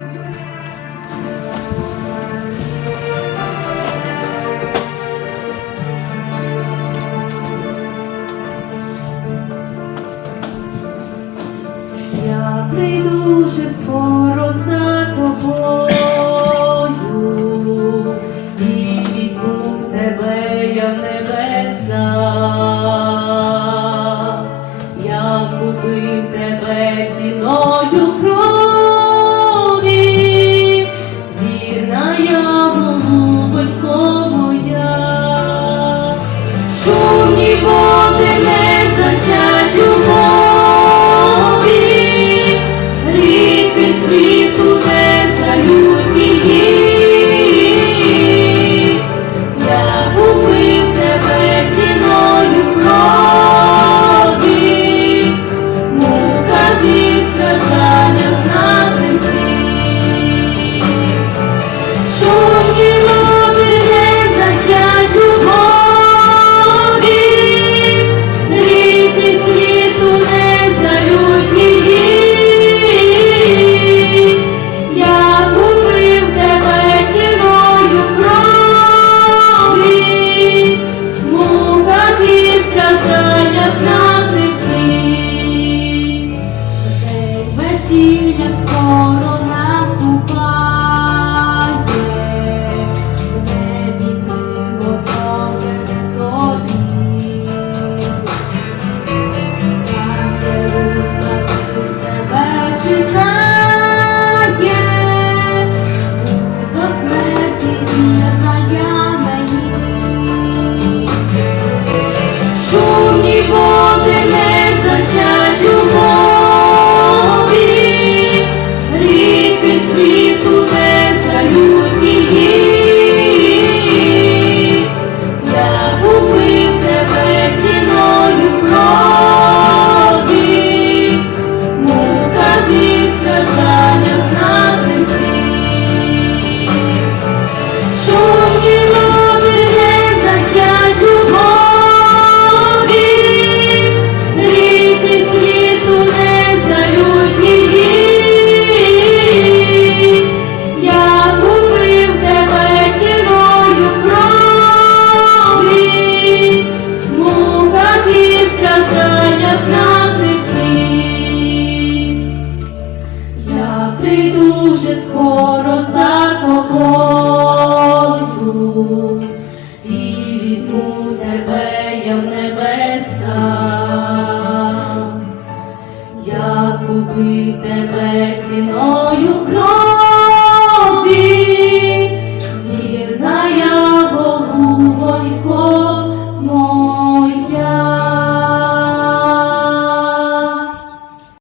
Я Yeah.